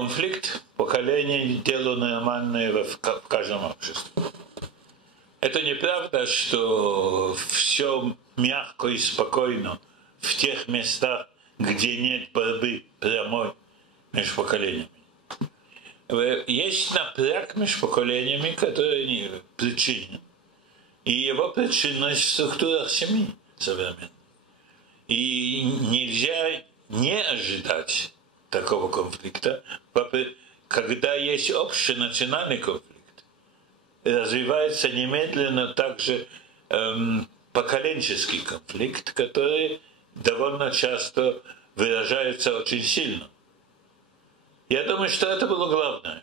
конфликт поколений – дело нормальное в каждом обществе. Это неправда, что все мягко и спокойно в тех местах, где нет борьбы прямой между поколениями. Есть напряг между поколениями, который не причинен. И его причинность в структурах семьи современной. И нельзя не ожидать такого конфликта, когда есть общий национальный конфликт. Развивается немедленно также поколенческий конфликт, который довольно часто выражается очень сильно. Я думаю, что это было главное.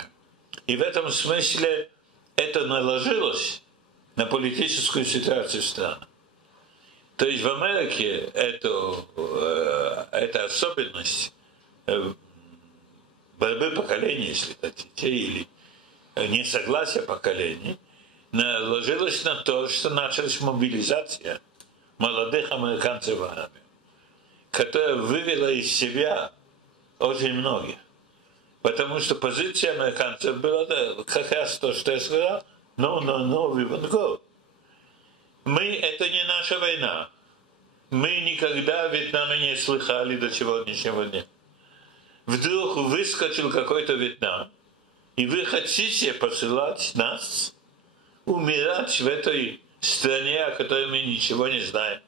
И в этом смысле это наложилось на политическую ситуацию в странах. То есть в Америке эта особенность борьбы поколений, если хотите, или несогласия поколений, наложилась на то, что началась мобилизация молодых американцев в Арабию, которая вывела из себя очень многих. Потому что позиция американцев была как раз то, что я сказал, no, we won't go. Это не наша война. Мы никогда в Вьетнаме не слыхали до сегодняшнего дня. Вдруг выскочил какой-то Вьетнам, и вы хотите посылать нас умирать в этой стране, о которой мы ничего не знаем.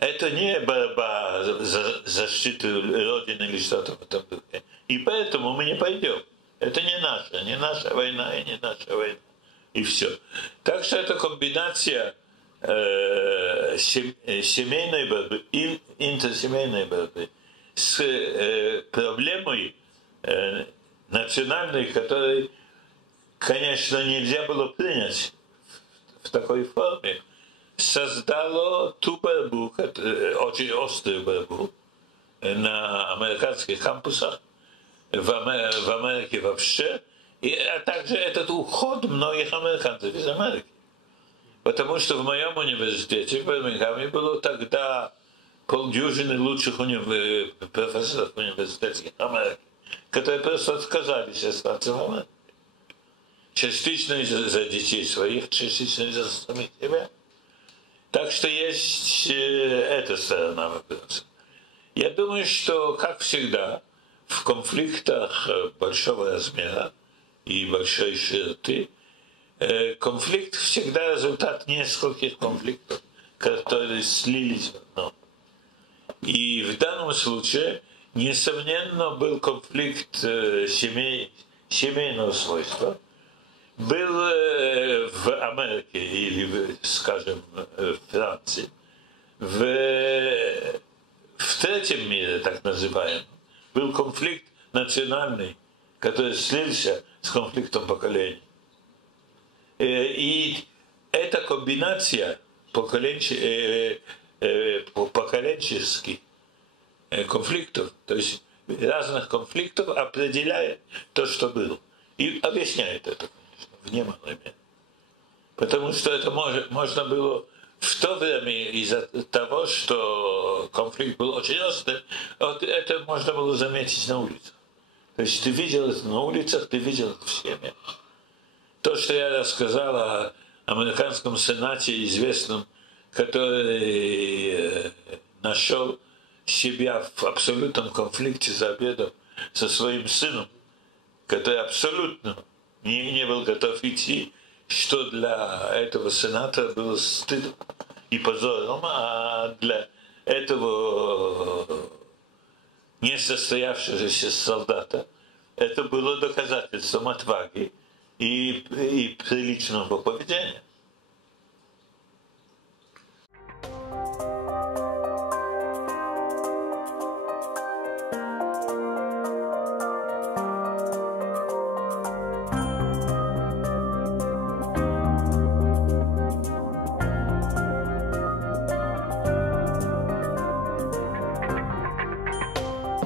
Это не борьба за защиту Родины или что-то в этом духе. И поэтому мы не пойдем. Это не наша война и не наша война. И все. Так что это комбинация семейной борьбы и интерсемейной борьбы с проблемой национальной, которую, конечно, нельзя было принять в такой форме, создало ту борьбу, очень острую борьбу на американских кампусах, в Америке вообще, а также этот уход многих американцев из Америки. Потому что в моем университете в Бирмингеме было тогда полдюжины лучших профессоров университетских Америки, которые просто отказались остаться в Америке. Частично из-за детей своих, частично из-за самих себя. Так что есть эта сторона вопроса. Я думаю, что, как всегда, в конфликтах большого размера и большой широты конфликт всегда результат нескольких конфликтов, которые слились в одно. И в данном случае, несомненно, был конфликт семейного свойства. Был в Америке или, скажем, в Франции, в третьем мире, так называемом, был конфликт национальный, который слился с конфликтом поколений. И эта комбинация поколенческих конфликтов, то есть разных конфликтов, определяет то, что было. И объясняет это, конечно, в немалой мере. Потому что это можно было в то время из-за того, что конфликт был очень острый, вот это можно было заметить на улицах. То есть ты видел это на улицах, ты видел это в семьях. То, что я рассказал о американском сенате известном, который нашел себя в абсолютном конфликте за обедом со своим сыном, который абсолютно не был готов идти, что для этого сената было стыдом и позором, а для этого несостоявшегося солдата это было доказательством отваги и приличного поведения.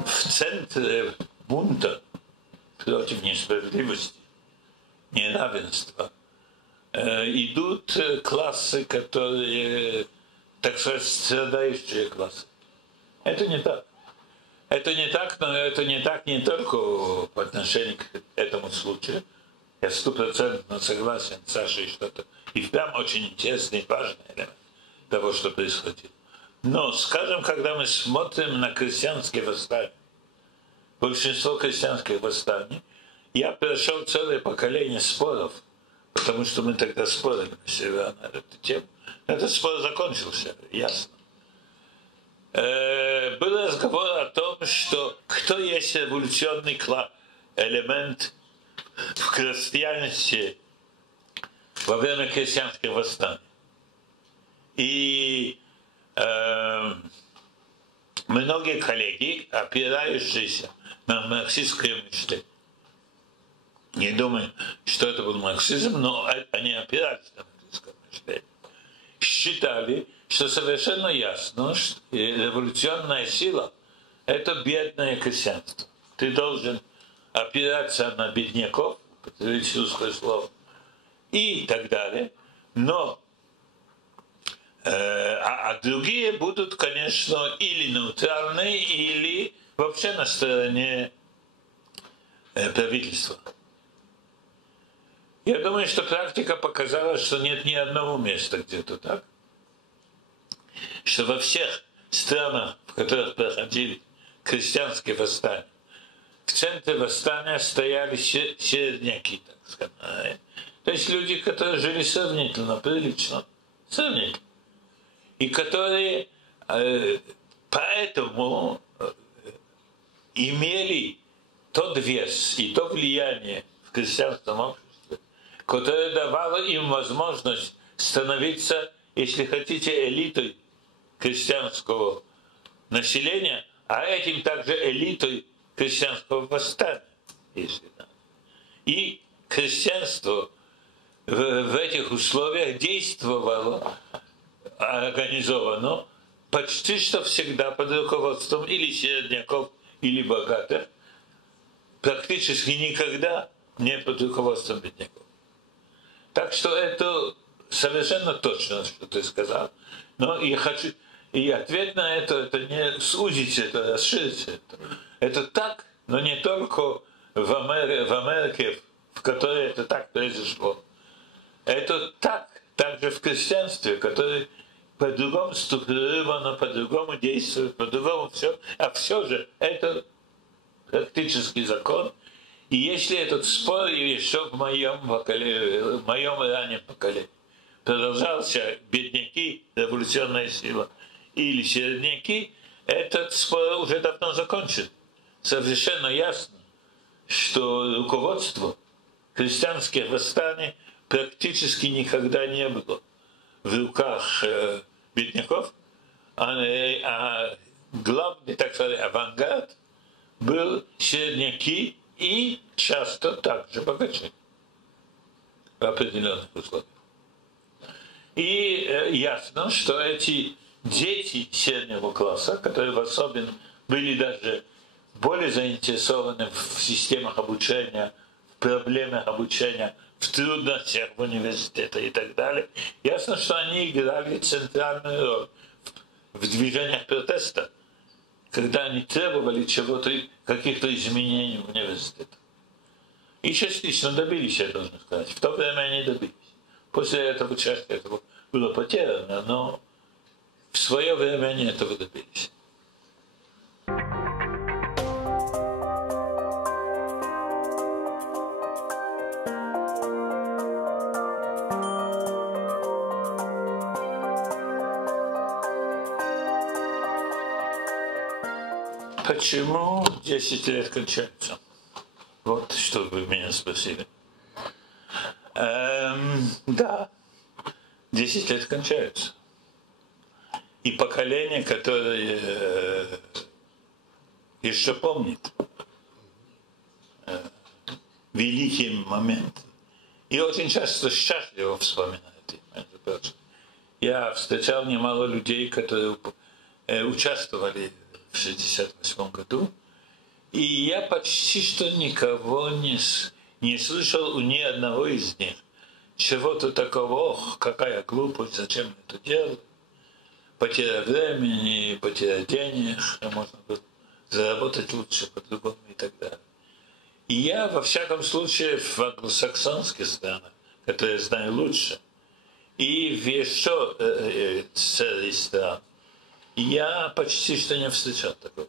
В центре бунта против несправедливости, неравенства идут классы, которые, так сказать, страдающие классы. Это не так. Это не так, но это не так не только по отношению к этому случаю. Я 100% согласен с Сашей, что это и впрямь очень интересный и важный элемент того, что происходило. Но, скажем, когда мы смотрим на крестьянские восстания, большинство крестьянских восстаний, я прошел целое поколение споров, потому что мы тогда спорили на эту тему. Этот спор закончился, ясно. Был разговор о том, что кто есть революционный элемент в крестьянстве во время крестьянских восстаний. И многие коллеги, опирающиеся на марксистское мышление, не думаю, что это был марксизм, но они опирались на марксистское мышление, считали, что совершенно ясно, что революционная сила – это бедное крестьянство. Ты должен опираться на бедняков, употребить русское слово, и так далее. Но другие будут, конечно, или нейтральные, или вообще на стороне правительства. Я думаю, что практика показала, что нет ни одного места где-то так, что во всех странах, в которых проходили крестьянские восстания, в центре восстания стояли середняки, так сказать. То есть люди, которые жили сравнительно, прилично, сравнительно. И которые поэтому имели тот вес и то влияние в крестьянском обществе, которое давало им возможность становиться, если хотите, элитой крестьянского населения, а этим также элитой крестьянского восстания, если надо. И крестьянство в этих условиях действовало организовано почти что всегда под руководством или середняков, или богатых, практически никогда не под руководством бедняков. Так что это совершенно точно, что ты сказал. Но я хочу... И ответ на это не сузить это, расширить это. Это так, но не только в Америке, в которой это так произошло. Это так, также в крестьянстве, которое по-другому структурировано, по-другому действует, по-другому все. А все же это практический закон. И если этот спор еще в моем раннем поколении продолжался, бедняки, революционная сила, или середняки, этот спор уже давно закончен. Совершенно ясно, что руководство крестьянских восстаний практически никогда не было в руках бедняков, а главный, так сказать, авангард был середняки и часто также богачи в определенных условиях. И ясно, что эти дети среднего класса, которые в особенности были даже более заинтересованы в системах обучения, в проблемах обучения, в трудностях в университете и так далее, ясно, что они играли центральную роль в движениях протеста, когда они требовали чего-то, каких-то изменений в университете. И частично добились, я должен сказать. В то время они добились. После этого часть этого было потеряно, но в свое время они этого добились. Почему 10 лет кончаются? Вот что вы меня спросили. Да, 10 лет кончаются. И поколение, которое еще помнит великий момент, и очень часто счастливо вспоминает. Я встречал немало людей, которые участвовали в 1968 году, и я почти что никого не слышал у ни одного из них чего-то такого: ох, какая глупость, зачем я это делаю, потеря времени, потеря денег, можно было заработать лучше, по-другому и так далее. И я, во всяком случае, в англосаксонских странах, которые я знаю лучше, и в еще целый стран, я почти что не встречал такого.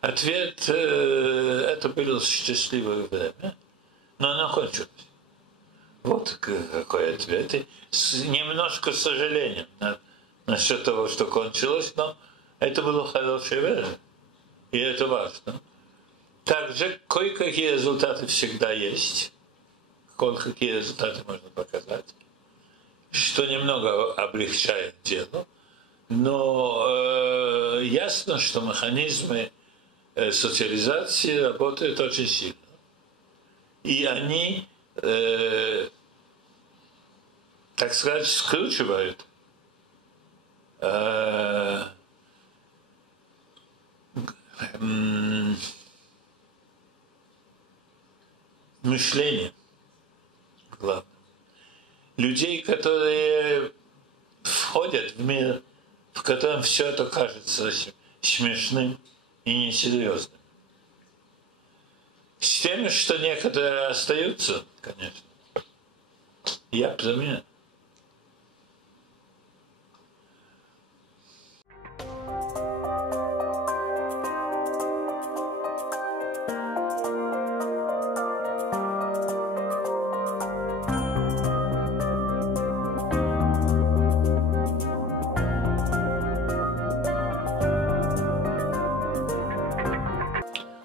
Ответ это было счастливое время, но оно кончилось. Вот какой ответ. И немножко сожалением насчет того, что кончилось, но это было хорошее время. И это важно. Также кое-какие результаты всегда есть. Кое-какие результаты можно показать, что немного облегчает дело. Но ясно, что механизмы социализации работают очень сильно. И они, так сказать, скручивают мышление, главное. Людей, которые входят в мир, в котором все это кажется смешным и несерьезным. С тем, что некоторые остаются, конечно. Я пример.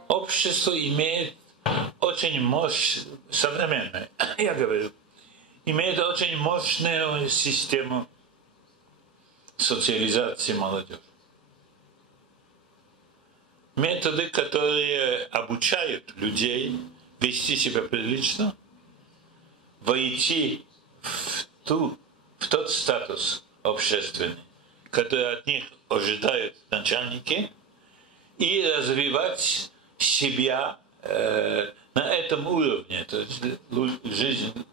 Общество имеет очень мощную, современное, я говорю, имеет очень мощную систему социализации молодежи. Методы, которые обучают людей вести себя прилично, войти в тот статус общественный, который от них ожидают начальники, и развивать себя на этом уровне, то есть жизнь,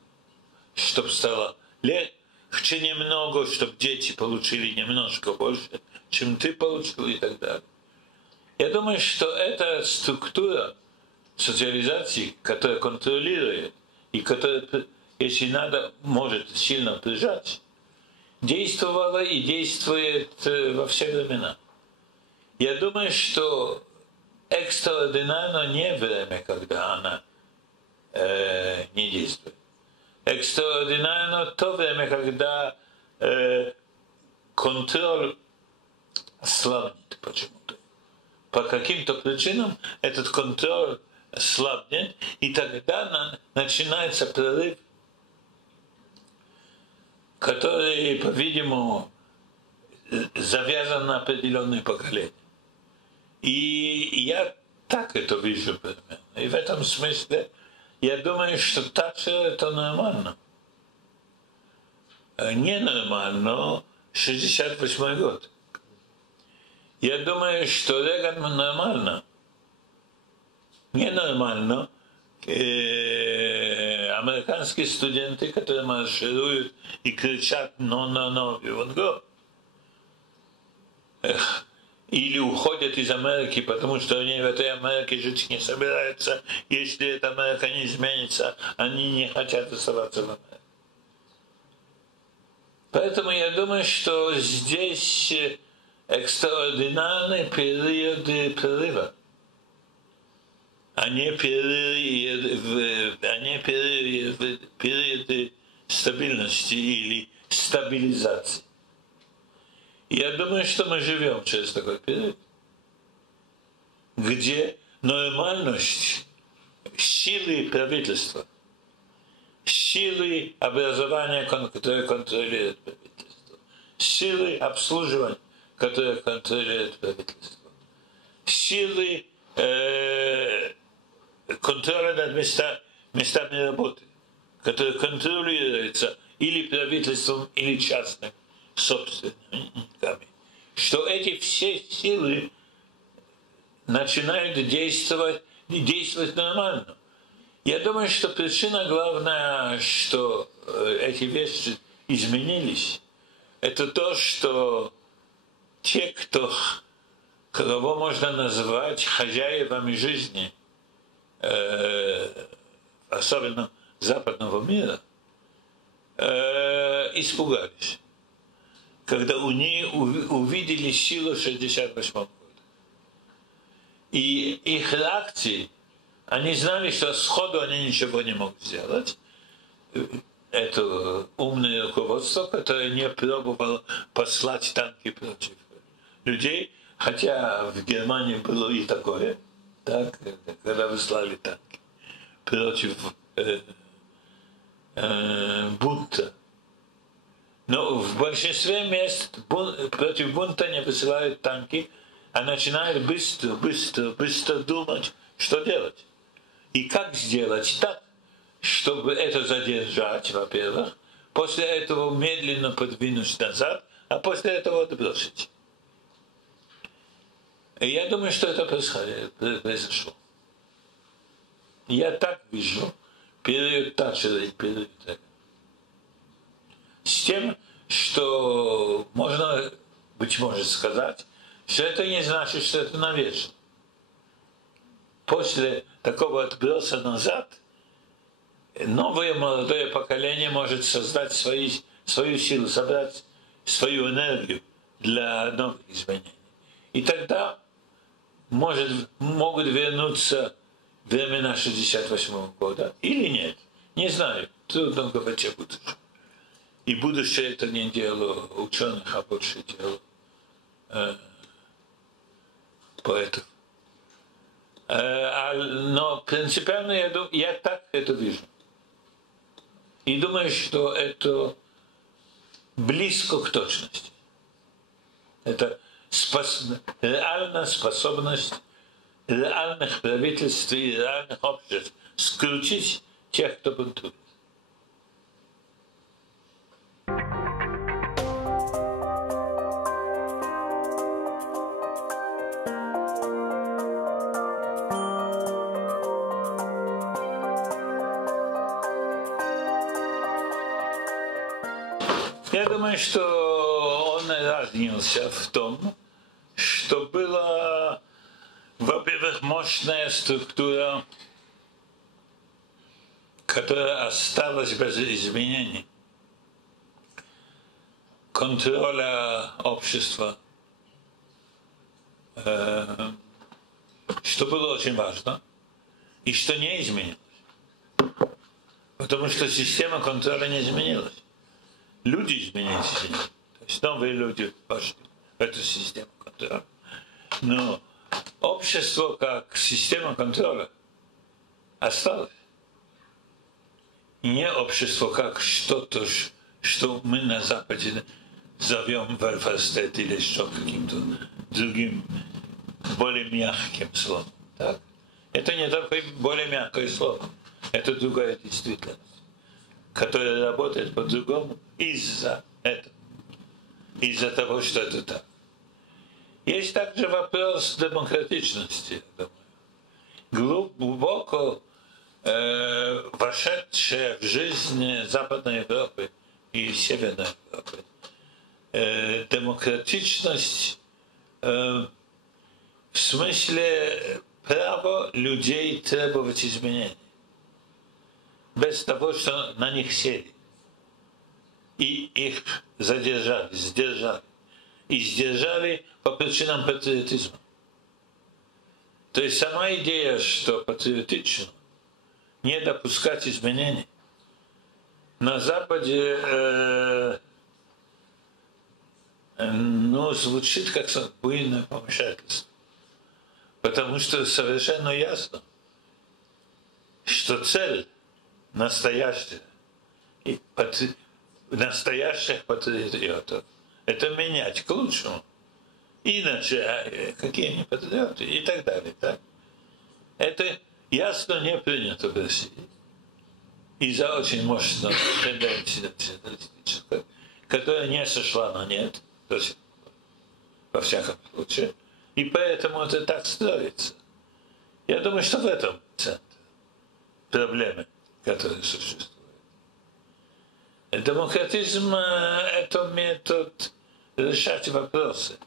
чтобы стало легче немного, чтобы дети получили немножко больше, чем ты получил и так далее. Я думаю, что эта структура социализации, которая контролирует и которая, если надо, может сильно прижать, действовала и действует во все времена. Я думаю, что экстраординарно не время, когда она не действует. Экстраординарно то время, когда контроль слабнет почему-то. По каким-то причинам этот контроль слабнет, и тогда начинается прорыв, который, по-видимому, завязан на определенное поколение. И я так это вижу примерно. И в этом смысле я думаю, что Тачер это нормально. Ненормально 68 год. Я думаю, что Реган нормально. Ненормально. Американские студенты, которые маршируют и кричат «но», и вот го. Или уходят из Америки, потому что они в этой Америке жить не собираются. Если эта Америка не изменится, они не хотят оставаться в Америке. Поэтому я думаю, что здесь экстраординарные периоды прорыва, а не периоды стабильности или стабилизации. Я думаю, что мы живем через такой период, где нормальность силы правительства, силы образования, которые контролируют правительство, силы обслуживания, которые контролируют правительство, силы контроля над местами работы, которые контролируются или правительством, или частным собственниками, что эти все силы начинают действовать и действовать нормально. Я думаю, что причина главная, что эти вещи изменились, это то, что те, кто кого можно назвать хозяевами жизни, особенно западного мира, испугались, когда увидели силу 1968 года. И их реакции, они знали, что сходу они ничего не могут сделать. Это умное руководство, которое не пробовало послать танки против людей, хотя в Германии было и такое, так, когда выслали танки против бунта. Но в большинстве мест против бунта не высылают танки, а начинают быстро думать, что делать. И как сделать так, чтобы это задержать, во-первых, после этого медленно подвинуть назад, а после этого отбросить. И я думаю, что это произошло. Я так вижу период Татчера и период Рейгана. С тем, что можно, быть может, сказать, что это не значит, что это навечно. После такого отброса назад новое молодое поколение может создать свою силу, собрать свою энергию для новых изменений. И тогда могут вернуться времена 1968 года или нет. Не знаю, трудно говорить о будущем. И будущее это не дело ученых, а больше дело поэтов. Но принципиально я так это вижу. И думаю, что это близко к точности. Это реальная способность реальных правительств и реальных обществ скрутить тех, кто бунтует. Я думаю, что он разнился в том, что была, во-первых, мощная структура, которая осталась без изменений, контроля общества, что было очень важно, и что не изменилось. Потому что система контроля не изменилась. Люди изменились. То есть новые люди пошли в эту систему контроля. Но общество как система контроля осталось. И не общество как что-то, что мы на Западе зовем welfare state или еще каким-то другим, более мягким словом. Так? Это не такое более мягкое слово. Это другая действительность, которая работает по-другому из-за этого. Из-за того, что это так. Есть также вопрос демократичности, я думаю. Глубоко вошедшая в жизнь Западной Европы и Северной Европы. Демократичность в смысле права людей требовать изменений. Без того, что на них сели. И их задержали, сдержали. И сдержали по причинам патриотизма. То есть сама идея, что патриотично не допускать изменений, на Западе звучит как буйное помешательство. Потому что совершенно ясно, что цель настоящая, настоящих патриотов — это менять к лучшему. Иначе какие они патриоты и так далее. Так? Это ясно не принято в России. Из-за очень мощной тенденции националистической, которая не сошла на нет, то есть, во всяком случае, и поэтому это так строится. Я думаю, что в этом центр проблемы, которые существуют. Демократизм – это метод решать вопросы.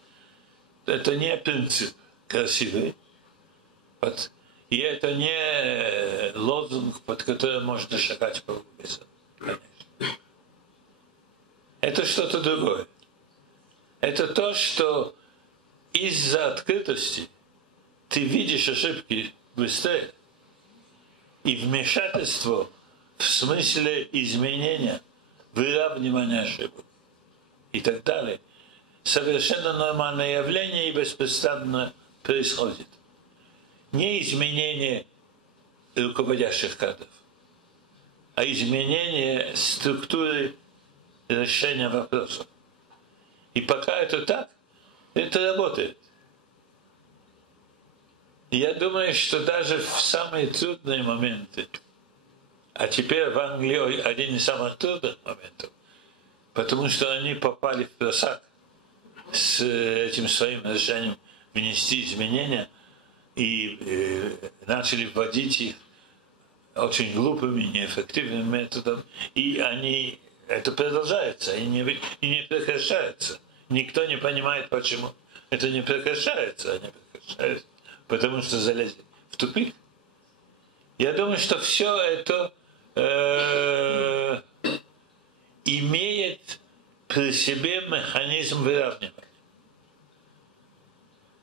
Это не принцип. красивый. И это не лозунг, под которым можно шагать по улице. Конечно. Это что-то другое. Это то, что из-за открытости ты видишь ошибки быстрее. И вмешательство в смысле изменения, выравнивания ошибок и так далее совершенно нормальное явление и беспрестанно происходит. Не изменение руководящих кадров, а изменение структуры решения вопросов. И пока это так, это работает. И я думаю, что даже в самые трудные моменты, а теперь в Англии один из самых трудных моментов, потому что они попали в просак с этим своим решением внести изменения и начали вводить их очень глупыми, неэффективным методом, и это продолжается, и не прекращается. Никто не понимает, почему это не прекращается, потому что залезли в тупик. Я думаю, что все это имеет при себе механизм выравнивания.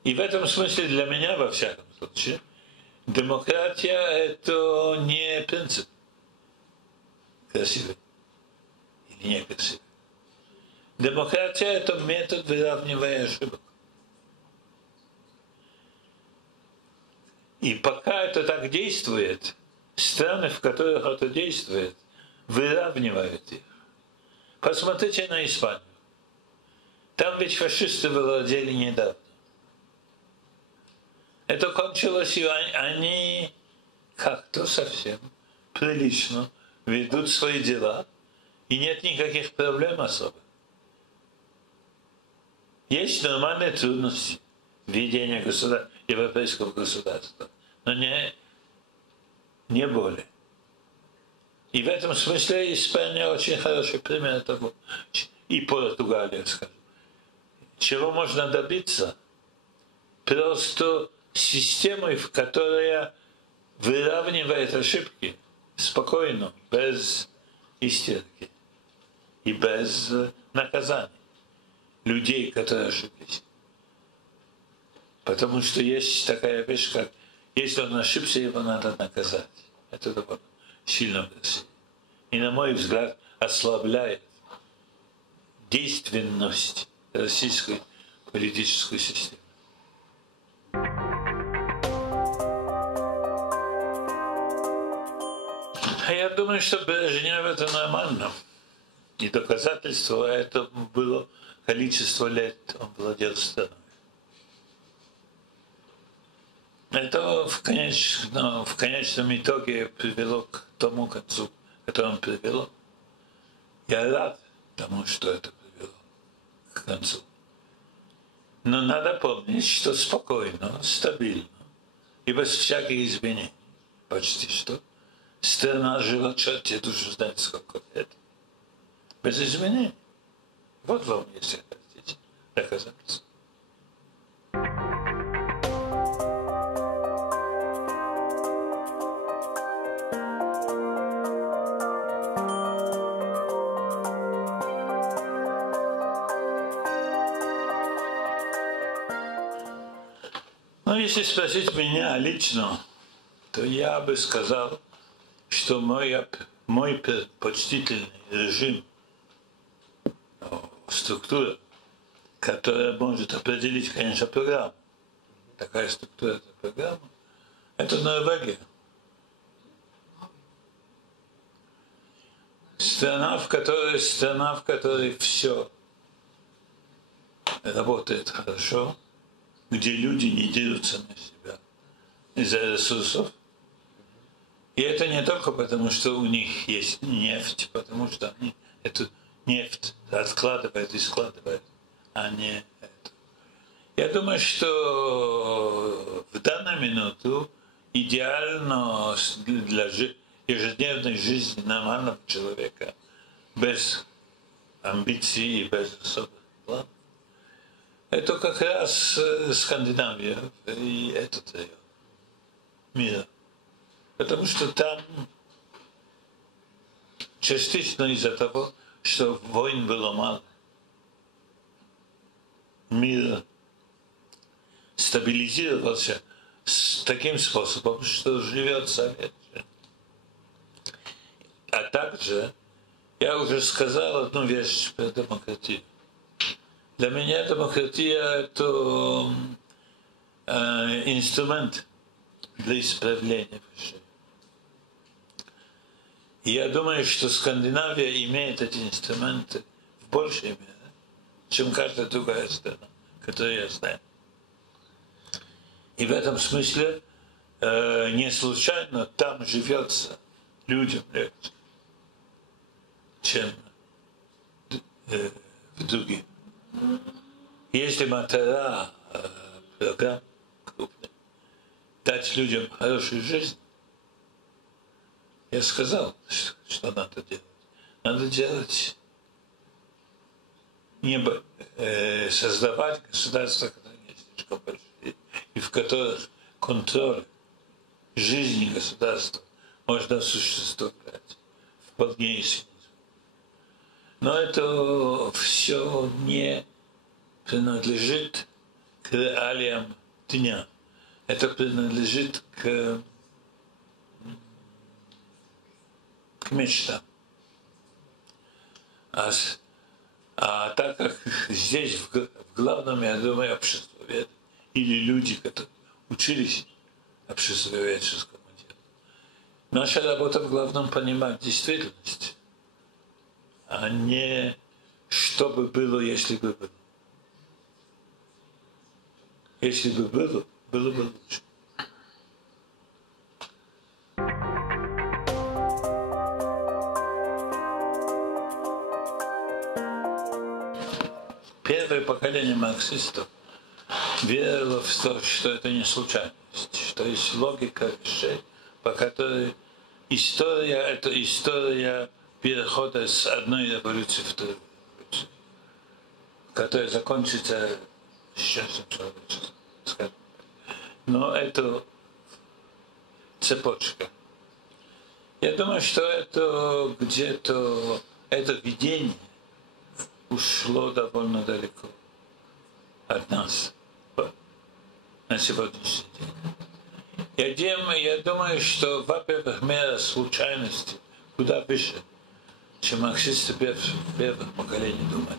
И в этом смысле для меня, во всяком случае, демократия – это не принцип красивый или некрасивый. Демократия – это метод выравнивания ошибок. И пока это так действует, страны, в которых это действует, выравнивают их. Посмотрите на Испанию. Там ведь фашисты владели недавно. Это кончилось, и они как-то совсем прилично ведут свои дела, и нет никаких проблем особо. Есть нормальные трудности ведения европейского государства, но не более. И в этом смысле Испания очень хороший пример того, и Португалия, скажем. Чего можно добиться? Просто системой, в которой выравнивает ошибки спокойно, без истерики и без наказаний людей, которые ошиблись. Потому что есть такая вещь, как если он ошибся, его надо наказать. Это довольно сильно в России. И, на мой взгляд, ослабляет действенность российской политической системы. Я думаю, что Брежнев это нормально. И доказательство этому было количество лет он владел страной. Это в конечном итоге привело к тому концу, который он привело. Я рад тому, что это привело к концу. Но надо помнить, что спокойно, стабильно и без всяких изменений почти что страна жила, черт душу знает сколько лет. Без изменений. Вот вам, если хотите, доказательство. Ну, если спросить меня лично, то я бы сказал, что мой предпочтительный режим, структура, которая может определить, конечно, программу, такая структура, это программа, это Норвегия. Страна, в которой все работает хорошо, где люди не дерутся на себя из-за ресурсов. И это не только потому, что у них есть нефть, потому что они эту нефть откладывают и складывают, а не это. Я думаю, что в данную минуту идеально для ежедневной жизни нормального человека, без амбиций и без особых планов, Это как раз Скандинавия и этот район мира. Потому что там частично из-за того, что войн было мало, мир стабилизировался с таким способом, что живется легче. А также я уже сказал одну вещь про демократию. Для меня демократия – это инструмент для исправления вещей. И я думаю, что Скандинавия имеет эти инструменты в большей мере, чем каждая другая страна, которую я знаю. И в этом смысле не случайно там живется людям легче, чем в других. Если мотора программ крупных дать людям хорошую жизнь, я сказал, что надо делать. Надо делать, создавать государства, которые не слишком большие, и в которых контроль жизни государства можно осуществлять вполне и снизу. Но это все не принадлежит к реалиям дня. Это принадлежит к мечтам. А так как здесь в главном, я думаю, обществовед или люди, которые учились обществоведческому делу, наша работа в главном понимать действительность, а не что бы было, если бы было. Если бы было, было бы лучше. Первое поколение марксистов верило в то, что это не случайность, что есть логика вещей, по которой история – это история перехода с одной революции в другую революцию, которая закончится счастьем человечества, скажем. Но это цепочка. Я думаю, что это где-то, это видение ушло довольно далеко от нас на сегодняшний день. Я думаю, что, во-первых, мера случайности куда выше, чем марксисты первых поколений думали.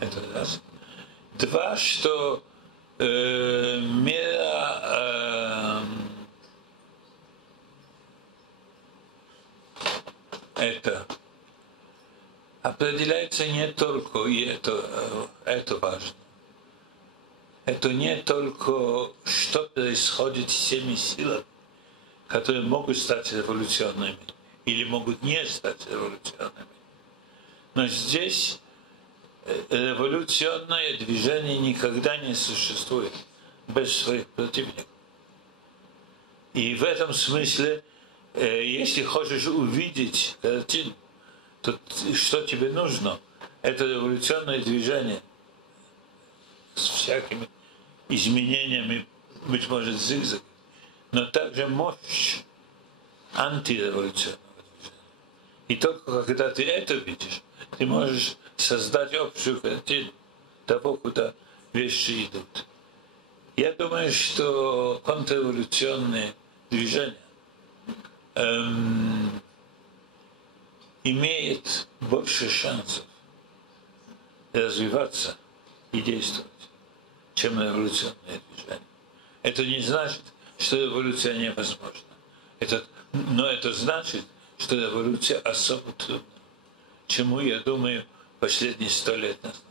Это раз. Два, что мера это определяется не только, и это важно, это не только, что происходит с теми силами, которые могут стать революционными или могут не стать революционными. Но здесь революционное движение никогда не существует без своих противников. И в этом смысле, если хочешь увидеть картину, то что тебе нужно? Это революционное движение с всякими изменениями, быть может, зигзаг, но также мощь антиреволюционного движения. И только когда ты это видишь, ты можешь создать общую картину того, куда вещи идут. Я думаю, что контрреволюционные движения имеют больше шансов развиваться и действовать, чем революционные движения. Это не значит, что революция невозможна. Но это значит, что революция особо трудна, чему, я думаю, последние 100 лет нас